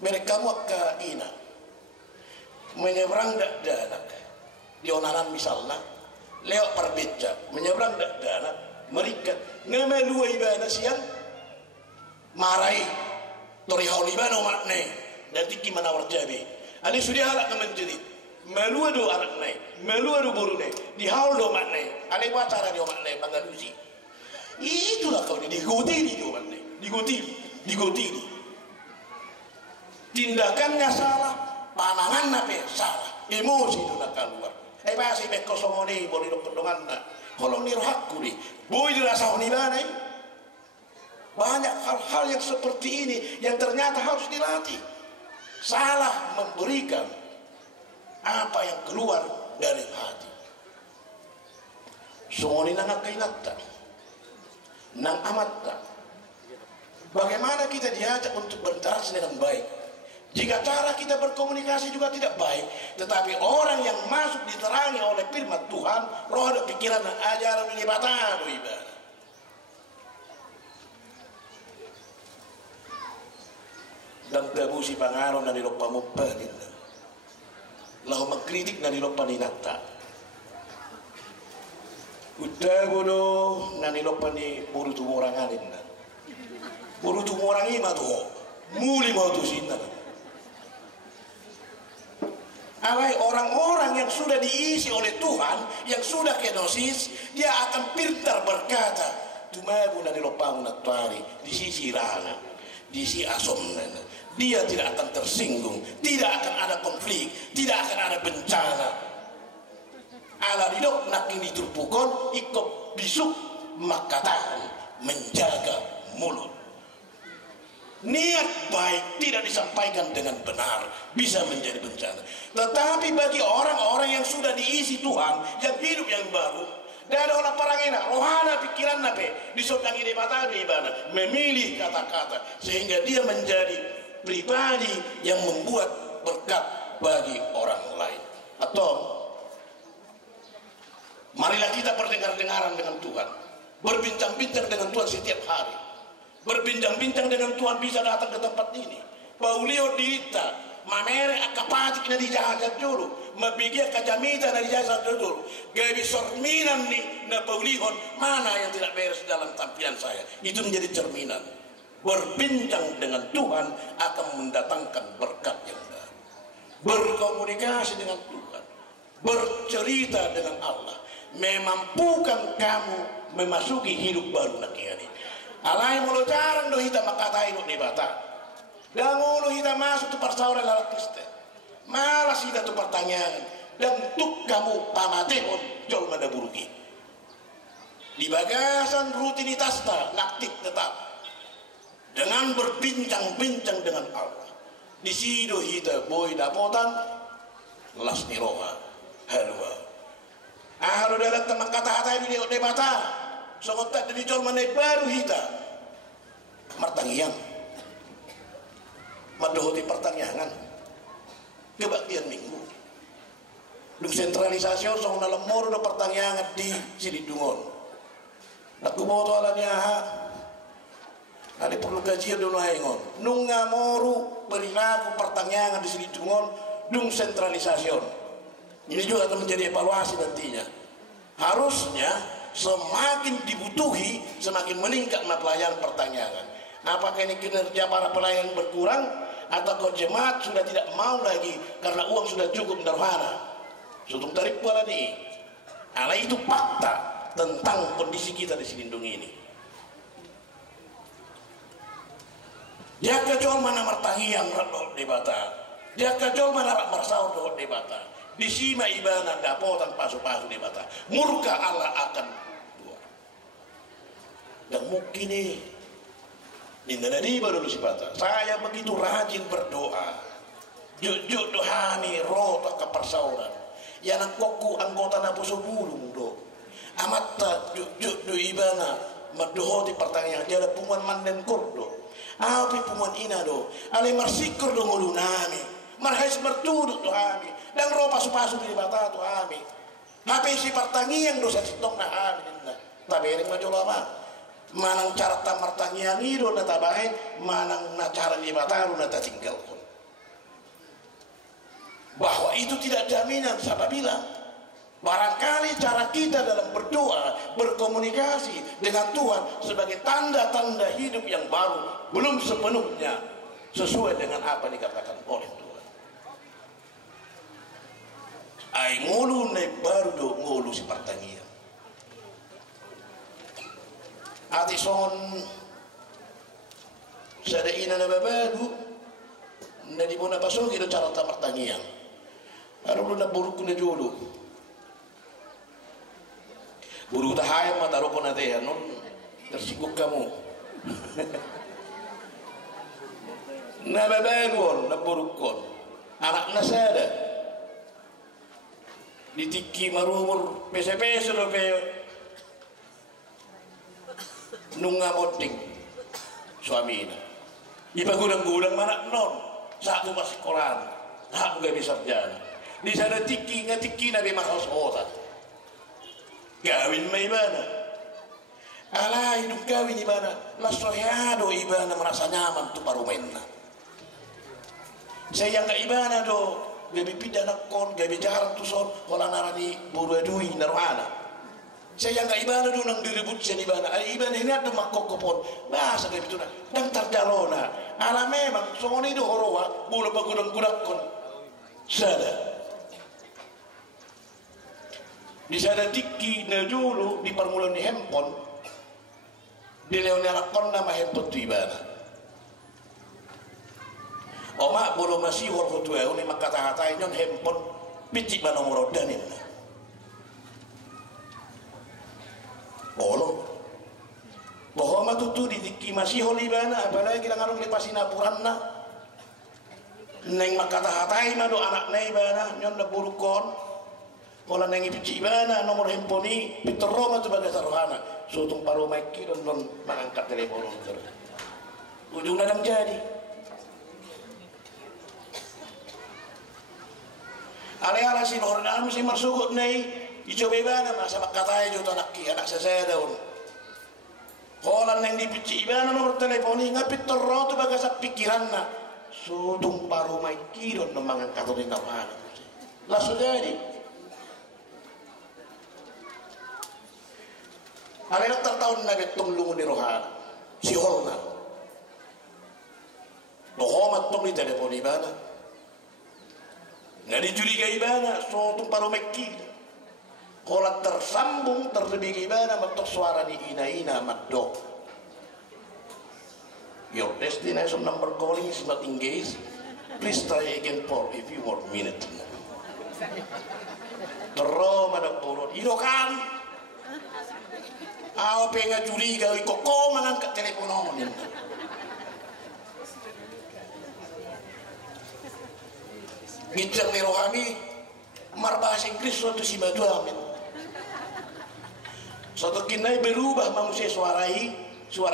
Merek kamu akka ina. Menyeberang dak danak. Di onaran misalnya lewat perbedja menyeberang dak danak mereka ngemelu ibana siang marai tori hauli bano makne dan tiki mana warjabe ani sudah halak menjerit melu do anak nai melu do burune di haul do makne ani pacara do makne bangalusi itulah kau digotili do makne digotili tindakannya salah panangan nape salah emosi do nak keluar masih bekosong ni boleh dok pendongan nak kalau ni rohakku ni boleh dirasa ni mana banyak hal-hal yang seperti ini yang ternyata harus dilatih salah memberikan apa yang keluar dari hati semua ni nang kainata nang amata bagaimana kita diajak untuk berinteraksi dengan baik. Jika cara kita berkomunikasi juga tidak baik, tetapi orang yang masuk diterangi oleh firman Tuhan, roh dan pikiran dan ajaran ini batado ibadah. Dan tabusi pangaron na nilopa mo panin. Lahu magkritik na nilopa ni nata. Utago do na nilopa ni puro tumuranganin na. Puro tumurangin ma to. Muli mo to sinna. Alai orang-orang yang sudah diisi oleh Tuhan, yang sudah kenosis, dia akan pintar berkata, "Tumabu na nilopamu na tuari di sisi rana, di sisi asomna." Dia tidak akan tersinggung, tidak akan ada konflik, tidak akan ada bencana. Ala didok nak ini turpukon ikut bisuk makatan menjaga mulut. Niat baik tidak disampaikan dengan benar bisa menjadi bencana. Tetapi bagi orang-orang yang sudah diisi Tuhan, yang hidup yang baru, dan ada orang parangena, rohana pikiran nape, disodang ide mata di ibadah, memilih kata-kata sehingga dia menjadi pribadi yang membuat berkat bagi orang lain. Atau marilah kita berdengar-dengaran dengan Tuhan, berbincang-bincang dengan Tuhan setiap hari. Berbincang-bincang dengan Tuhan bisa datang ke tempat ini. Paulio dirita, mamere akapatik na dijahajat dulu, mabigia kajamita na dijahajat dulu. Gabi sorminan ni na Paulihon, mana yang tidak beres dalam tampilan saya. Itu menjadi cerminan. Berbincang dengan Tuhan akan mendatangkan berkat yang baru. Berkomunikasi dengan Tuhan, bercerita dengan Allah, memampukan kamu memasuki hidup baru nakiani. Alai mulo jarang do hita makatai do debata. Dan mulo hita masuk tu persauran lalat Kristen. Malas hita tu pertanyaan. Dan tuk kamu pamatehon jol mana buruki. Di bagasan rutinitas ta naktik tetap. Dengan berbincang-bincang dengan Allah. Di sido hita boy dapotan las niroha halwa. Ahlo dalam teman kata-kata ini debata. Songotak dari jol mana baru hita martangiang madohoti pertanyaan kebaktian minggu dung sentralisasi song dalam moro do pertanyaan di Silidungon naku moto alanya ada perlu gajian do naingon nung ngamoru perilaku pertanyaan di Silidungon dung sentralisasi ini juga akan menjadi evaluasi nantinya harusnya semakin dibutuhi, semakin meningkat pelayanan pertanyaan. Apakah ini kinerja para pelayan berkurang atau jemaat sudah tidak mau lagi karena uang sudah cukup nirvana? Sutung tarik pula nih. Ala itu fakta tentang kondisi kita di Silindung ini. Dia kecol mana mertangi yang redok debata. Dia kecol mana rak mersau redok debata. Disima ibana dapotan pasu-pasu debata. Murka Allah akan keluar. Dan mungkin ini Indra baru sifat. Saya begitu rajin berdoa. Jujur dohani rota ke persauran. Yang koku anggota napuso bulung do. Amatta do ibana madoho di pertanyaan dia ada pumuan manden kordo. Api pumuan ina do. Ale marsikur do ngulunami. Marhais bertuduk do ami. Dan roh pasu-pasu di bata do ami. Hape si pertanyaan do sa sitong na ami. Tabering majolama. Manang cara tamartanyaan itu na tabahin. Manang na cara di bata do na tatinggal kon. Bahwa itu tidak jaminan apabila barangkali cara kita dalam berdoa, berkomunikasi dengan Tuhan sebagai tanda-tanda hidup yang baru belum sepenuhnya sesuai dengan apa yang dikatakan oleh Tuhan. Ai ngulu ne baru do ngulu si pertanyaan. Ati son sada ina na babagu na di bona pasogi do cara ta pertanyaan. Aru na buruk na jolo. Buru tahayang mata rokok nanti ya, non tersinggung kamu. Nababangon, naburukon, anak nasada, ditiki marumur, pese-pese lo pe, nunga moting, suami ina. Iba gudang-gudang mana non, satu masih koran, aku gak bisa jalan. Di sana tiki nabi mahal sohota. Gawin may ibana. Ala hidup gawin ibana. Lasoyado ibana merasa nyaman tu parumain na. Saya yang gak ibana do. Gabi pidanak kon, gabi jaran tu son. Wala narani buru edui naruhana. Saya yang gak ibana do nang diribut siya ibana. Ay ibana ini ada makokopon. Bahasa gabi tu na. Dang tarjalona. Ala memang songoni do horowa. Bula pagudang-gudang kon. Sada. Di sana tiki na dulu di permulaan di handphone di leonnya lakon nama handphone tu ibana oma bolo masih warga tua ini maka kata-kata nyon handphone picik ba nomor danin bolo bahwa matutu di tiki masih hol ibana apalagi kita ngarung lepasin apuran na neng maka kata-kata do anak na ibana nyon na burukon kalau nengi pici ibana nomor handphone ni piteroma tu bagai taruhana sutung paru maiki dan non mengangkat telepon terus ujung nadang jadi ale-ale si orang dalam si marsugut nai ijo ibana masa makatai jo anak saya daun kalau neng di pici ibana nomor telepon ni ngapit terus tu bagai sak pikiran na sutung paru maiki dan non mengangkat telepon langsung jadi. Alena tertahun na betong lungo ni rohana si holna bohomat tong ni telepon ibana nga dicuriga ibana so tung parumekki kolat tersambung terlebih ibana matok suara ni ina-ina madok your destination number calling is not engaged, please try again for a few more minutes. Terus madak bolon iro kali Aw pengen curiga, kok mengangkat telepon on. Ngicang ni rohami, mar bahasa Inggris suatu si batu amin. Suatu kinai berubah manusia suara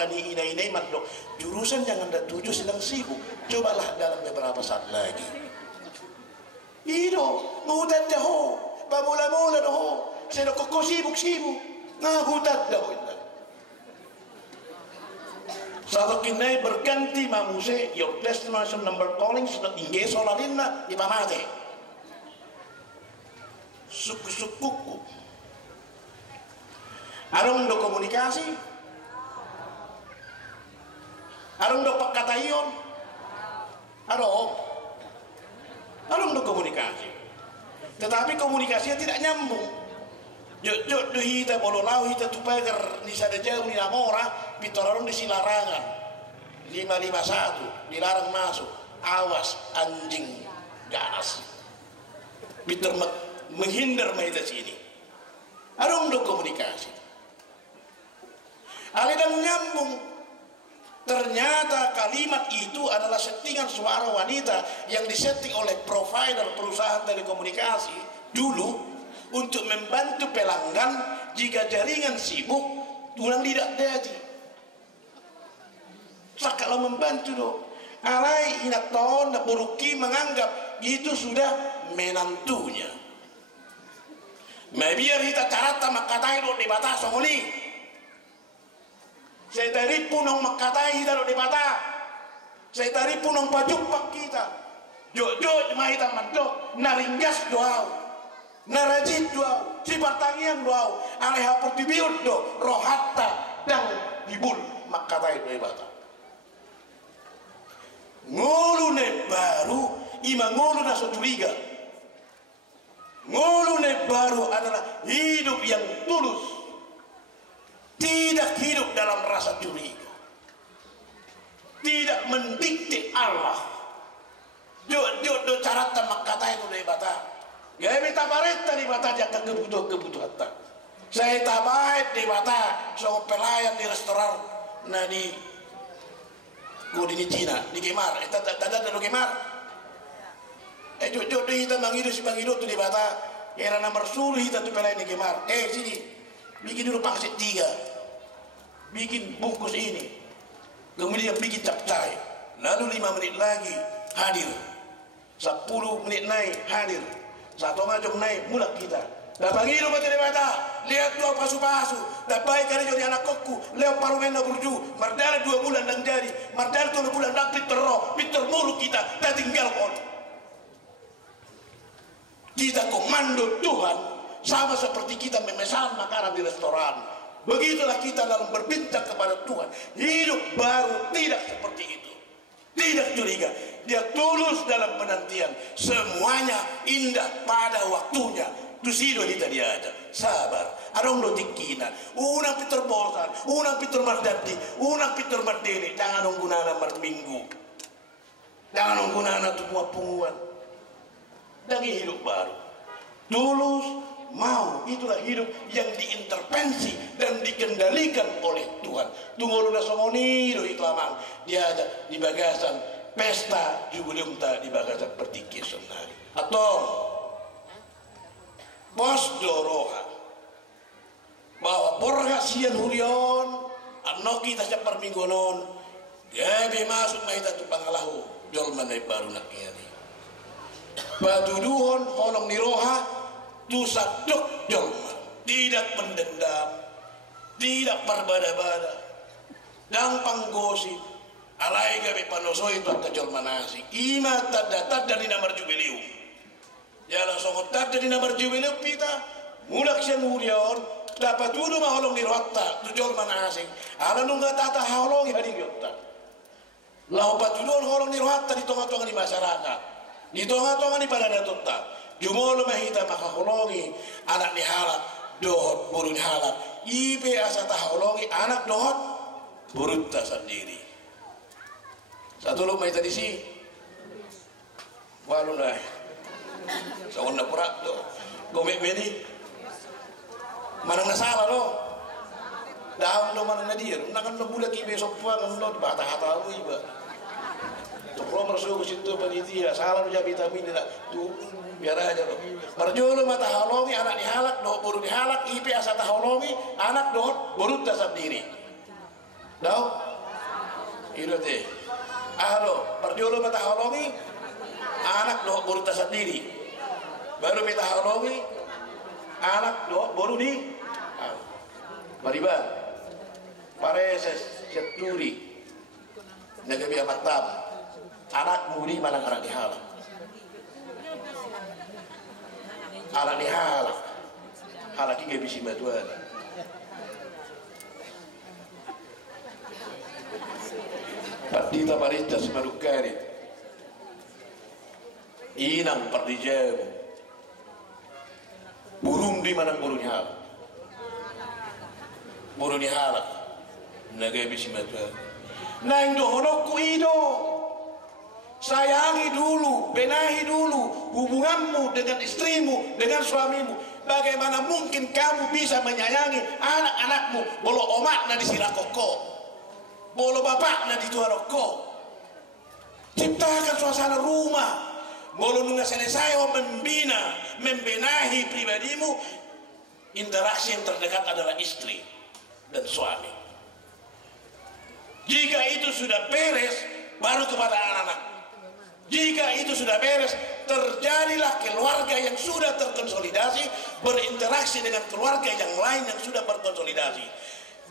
di inai-inai madok. Jurusan jangan anda tuju sedang sibuk. Cobalah dalam beberapa saat lagi. Ido, ngutan jauh, pamula-mula doh. Saya kok sibuk-sibuk. Ngahutat daw ito. Satu kinay berganti mamuse your destination number calling sudah ingge solalin na ipamate. Suku-sukuku. Arong do komunikasi. Arong do pagkatayon. Arong do komunikasi. Tetapi komunikasinya tidak nyambung. Jok hita bolo lau hita tupagar ni sada jauh ni namora pitorong di silarangan 551 dilarang masuk awas anjing ganas pitor menghindar maita sini arong do komunikasi alidang nyambung ternyata kalimat itu adalah settingan suara wanita yang disetting oleh provider perusahaan telekomunikasi dulu untuk membantu pelanggan jika jaringan sibuk tulang tidak jadi. Sakala membantu do. Alai ina ton na buruki menganggap itu sudah menantunya. Biar kita carata makatai do di bata songoli. Saya dari punong makatai kita do di bata. Saya dari punong pajupak kita. Jojo mahita mandok naringgas doau. Narajit doau. Sipartangian doau. Aleha pertibiut do rohatta dan dibul makatai do di bata. Ngulu ne baru ima ngulu na so curiga. Ngulu ne baru adalah hidup yang tulus, tidak hidup dalam rasa curiga, tidak mendikte Allah. Do cara tamak kata itu dari bata. Gaya minta pareta di bata jaga kebutuhan tak. Saya tabai di bata so pelayan di restoran nadi di Cina, di Kemar, tanda do Kemar. Jodoh kita mangido si mangido tu di bata, era nomor 10 kita tu pelayan di Kemar. Sini, bikin dulu pangsit 3, bikin bungkus ini, kemudian bikin capcay, lalu 5 menit lagi hadir, 10 menit naik hadir, 1 jam naik mulak kita. Dapat ngiru mati di bata, lihat dua pasu-pasu, dapat kali jadi anak kokku, lewat parumena burju, mardara 2 bulan dan jadi, mardara 2 bulan dan Peter muru kita, dan tinggal on. Kita komando Tuhan, sama seperti kita memesan makanan di restoran. Begitulah kita dalam berbincang kepada Tuhan. Hidup baru tidak seperti itu, tidak curiga. Dia tulus dalam penantian, semuanya indah pada waktunya. Tusido kita dia ada sabar arong do tikina unang Peter bosan unang Peter mardati unang Peter mardini jangan nunggunana minggu jangan nunggunana tu punguan dan hidup baru tulus mau itulah hidup yang diintervensi dan dikendalikan oleh Tuhan. Tunggu luna somoni do itu amang dia ada di bagasan pesta jubileum ta di bagasan pertiki sonari atau Bos doroha bahwa borga sian hurion anoki tasya perminggonon gabi masuk mahita tu pangalahu jol manai baru nakiani batuduhon holong niroha tu sadok jolma tidak mendendam tidak berbada-bada dan panggosi alai gabi panoso itu akan jolma nasi ima tadata dari namar jubilium jalan songot tadi di nomor jubileum pita mulak sian hurion dapat dulu mah holong di rotta tujuan mana asing ada nunggu tata holong hari yotta lau patulun holong di rotta di tonga-tonga di masyarakat di tonga-tonga di pada datutta jumolo mahita maka holongi anak di halak dohot burun halak ipe asa ta holongi anak dohot burut ta sendiri satu lu mahita di si walu nah sawan na pura do gomek beni manang nasalah lo daun lo manang nadir nakan lo budak ibe sopwa kan lo bata hata lo iba to promer so situ panitia salah lo jabi vitamin nak tu biar aja lo marjolo mata halongi anak dihalak do buru dihalak ipe asa ta halongi anak do buru ta sendiri dau ilo teh alo marjolo mata halongi anak do buru ta sendiri baru minta halongi anak do baru di mariban pareses seturi naga biya matam anak muri manang anak dihalak halak ini bisi batuan Partita parita semarukari inang perdijamu burung di mana burung halak naga bisi mata nang do honokku ido sayangi dulu benahi dulu hubunganmu dengan istrimu dengan suamimu bagaimana mungkin kamu bisa menyayangi anak-anakmu bolo omak na di sirakoko bolo bapak na di tuaroko ciptakan suasana rumah Mulu nunga selesai membina, membenahi pribadimu, interaksi yang terdekat adalah istri dan suami. Jika itu sudah beres, baru kepada anak-anak. Jika itu sudah beres, terjadilah keluarga yang sudah terkonsolidasi, berinteraksi dengan keluarga yang lain yang sudah berkonsolidasi.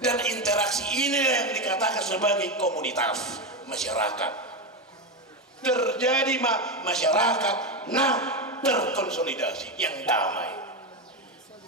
Dan interaksi ini yang dikatakan sebagai komunitas masyarakat. Terjadi masyarakat terkonsolidasi yang damai.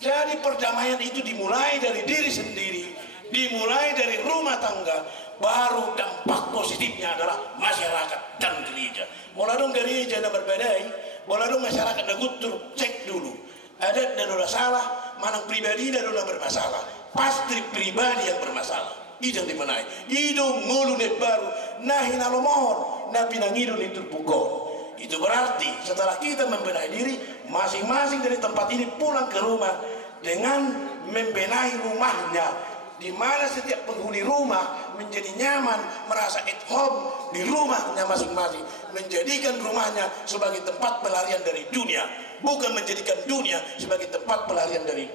Jadi perdamaian itu dimulai dari diri sendiri, dimulai dari rumah tangga, baru dampak positifnya adalah masyarakat dan gereja. Moladong gereja na berbedai, moladong masyarakat na gutur, cek dulu. Adat dan ulah salah, manang pribadi dan ulah bermasalah. Pasti pribadi yang bermasalah. Itu yang dimenai. Itu ngulu net baru, nahi nalomohon, na pinangidul itu pukul. Itu berarti setelah kita membenahi diri, masing-masing dari tempat ini pulang ke rumah dengan membenahi rumahnya, di mana setiap penghuni rumah menjadi nyaman, merasa at home di rumahnya masing-masing, menjadikan rumahnya sebagai tempat pelarian dari dunia, bukan menjadikan dunia sebagai tempat pelarian dari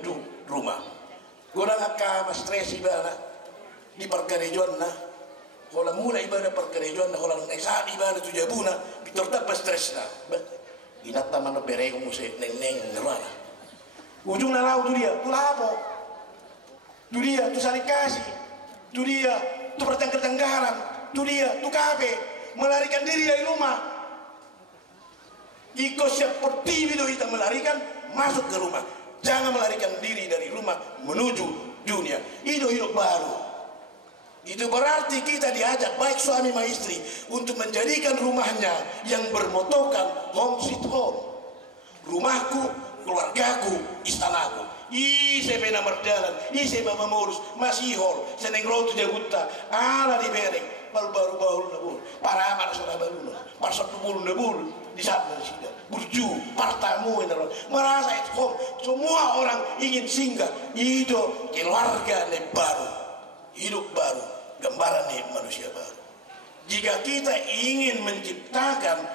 rumah. Kurang akan stres ibadah di pergerejuan nah, kalau mulai ibadah pergerejuan nah, kalau saat ibadah tujuh buna, Victor dapat stres nah, inat taman berego musik neng ngerana, ujung nalau tu dia, tu lapo. Itu dia, itu saling kasih. Itu dia, itu pertengkaran. Itu dia, itu kafe. Melarikan diri dari rumah. Iko seperti itu kita melarikan, masuk ke rumah. Jangan melarikan diri dari rumah menuju dunia. Itu hidup baru. Itu berarti kita diajak baik suami maupun istri untuk menjadikan rumahnya yang bermotokan home sweet home. Rumahku, keluargaku, istanaku. Ise pena merdalan, ise mama morus, masih hol, seneng rotu jaguta, ala di bereng, baru nabul, para amat sudah baru, parsot nabul, di sana di sini, burju, partamu ini, merasa itu home, semua orang ingin singgah, hidup keluarga baru, hidup baru, gambaran nih manusia baru. Jika kita ingin menciptakan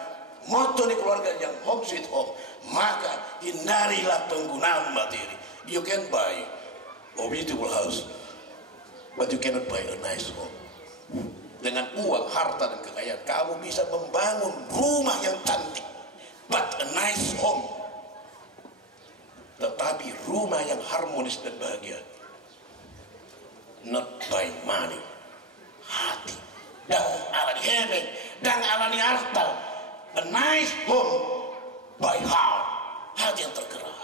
moto di keluarga yang home sweet home, maka hindarilah penggunaan materi. You can buy a beautiful house, but you cannot buy a nice home. Dengan uang, harta, dan kekayaan, kamu bisa membangun rumah yang cantik, but a nice home. Tetapi rumah yang harmonis dan bahagia, not by money, hati. Dan alani heaven, dan alani harta. A nice home by heart, hati yang tergerak.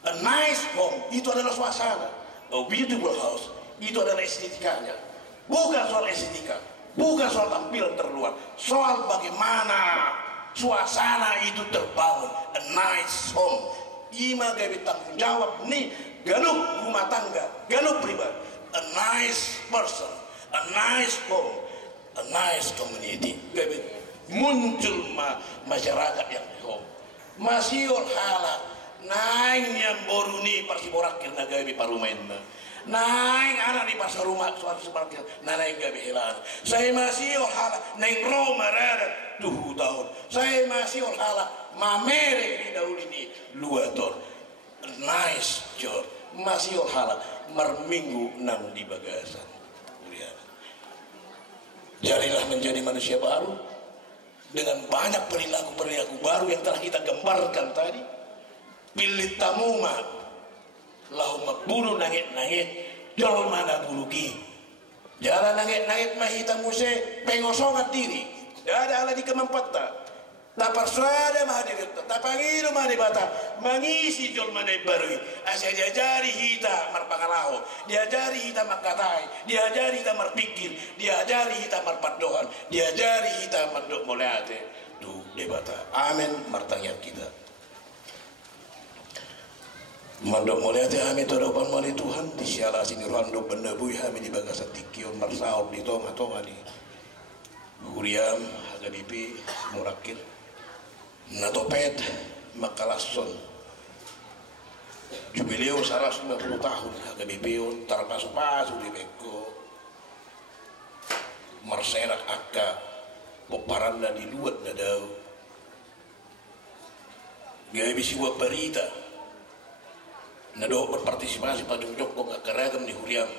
A nice home itu adalah suasana. A beautiful house itu adalah estetikanya. Bukan soal estetika, bukan soal tampilan terluar, soal bagaimana suasana itu terbangun. A nice home. Ima gawe tanggung jawab nih, galup rumah tangga, galup pribadi. A nice person, a nice home, a nice community. Gawe muncul masyarakat yang home. Masih halal. Naing yang boru ni parsiborakir na gabi parumain na. Naing anak di pasar rumah suatu separkir na naing gabi hilang. Saya masih hala naing Roma rada 2 tahun. Saya masih hala mamere di daun ini 2 tahun. Nice job. Masih hala marminggu nang di bagasan. Jadilah menjadi manusia baru dengan banyak perilaku baru yang telah kita gambarkan tadi. Pilih tamuma lahu maburu nangit jol mana buluki jalan nangit mahita muse pengosongan diri ada ala di kemampata tapar suada mahadirita tapangiru mahadibata mangisi jol mana barui asya diajari hita marpangalaho diajari hita makatai diajari hita marpikir diajari hita marpadohan diajari hita mardok moleate tu debata amin martanyat kita. Mandok mulai hati kami terdepan mali Tuhan di siala sini rando benda bui kami di bagasa tikion marsaop di tonga di huriam hagadipi murakir natopet makalason jubileo 150 tahun hagadipion tarpasu-pasu di beko marserak akka poparanda di luat na daw Gaya bisi buat berita. Nado berpartisipasi pada jokong akaragam ni huriam.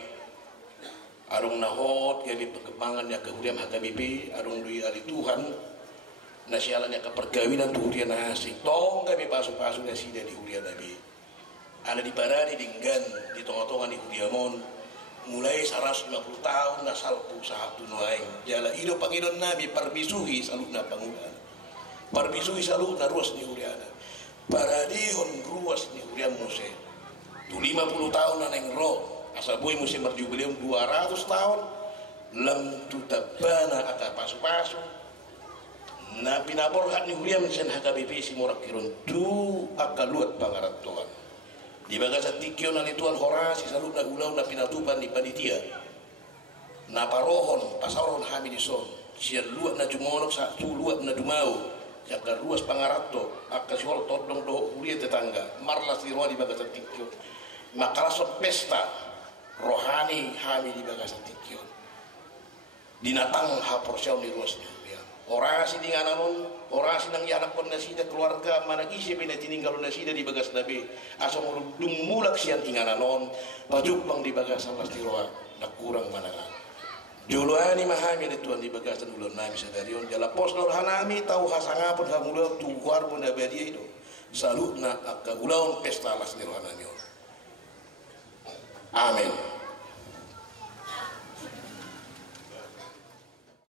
Arong nahot gaya perkembangan ya ke huriam HKBP. Arong dui ali Tuhan. Nasialannya ke perkawinan tu hurian nasi. Tong kami pasuk-pasuk nasi dari hurian nabi. Ada di paradi dinggan di tongah-tongah di huriamon. Mulai 150 tahun nasal satu nuaing. Jala ido pangidon nabi parbisuhi salut na pangulan. Parbisuhi salut na ruas ni huriana. Paradihon ruas ni hurian muse. Tu 50 tahun na neng roh. Asal boy musim berjubileum 200 tahun. Lam tutabana aka pasu-pasu. Na pinaborhat ni hurian sen HKBP si morakirun. Tu akaluat pangarat Tuhan. Di bagasa tikyo na lituan horasi salut na gulaw na pinatupan di panitia. Na parohon pasaron hami di son. Siya luat na jumonok sa luat na dumau. Jaka ruas pangarato akasihol todong do huria tetangga marlas di roa di bagasa tikyo. Makalasot pesta rohani hami di bagasa tikyo. Dinatang haporsiaw ni ruas ni huria. Orasi di ngananon, orasi nang yanak pon nasida keluarga managisi pinatininggal nasida di bagas nabi. Asam dumulak siang ingananon, pajupang di bagas sampas di roa nakurang manangan. Juluani mahami ni tuan di bagasan ulun nami sadarion jala pos nor hanami tahu hasangapun hamula tukuar pun abadia itu salut na akagulaon pesta las ni rohanami. Amin.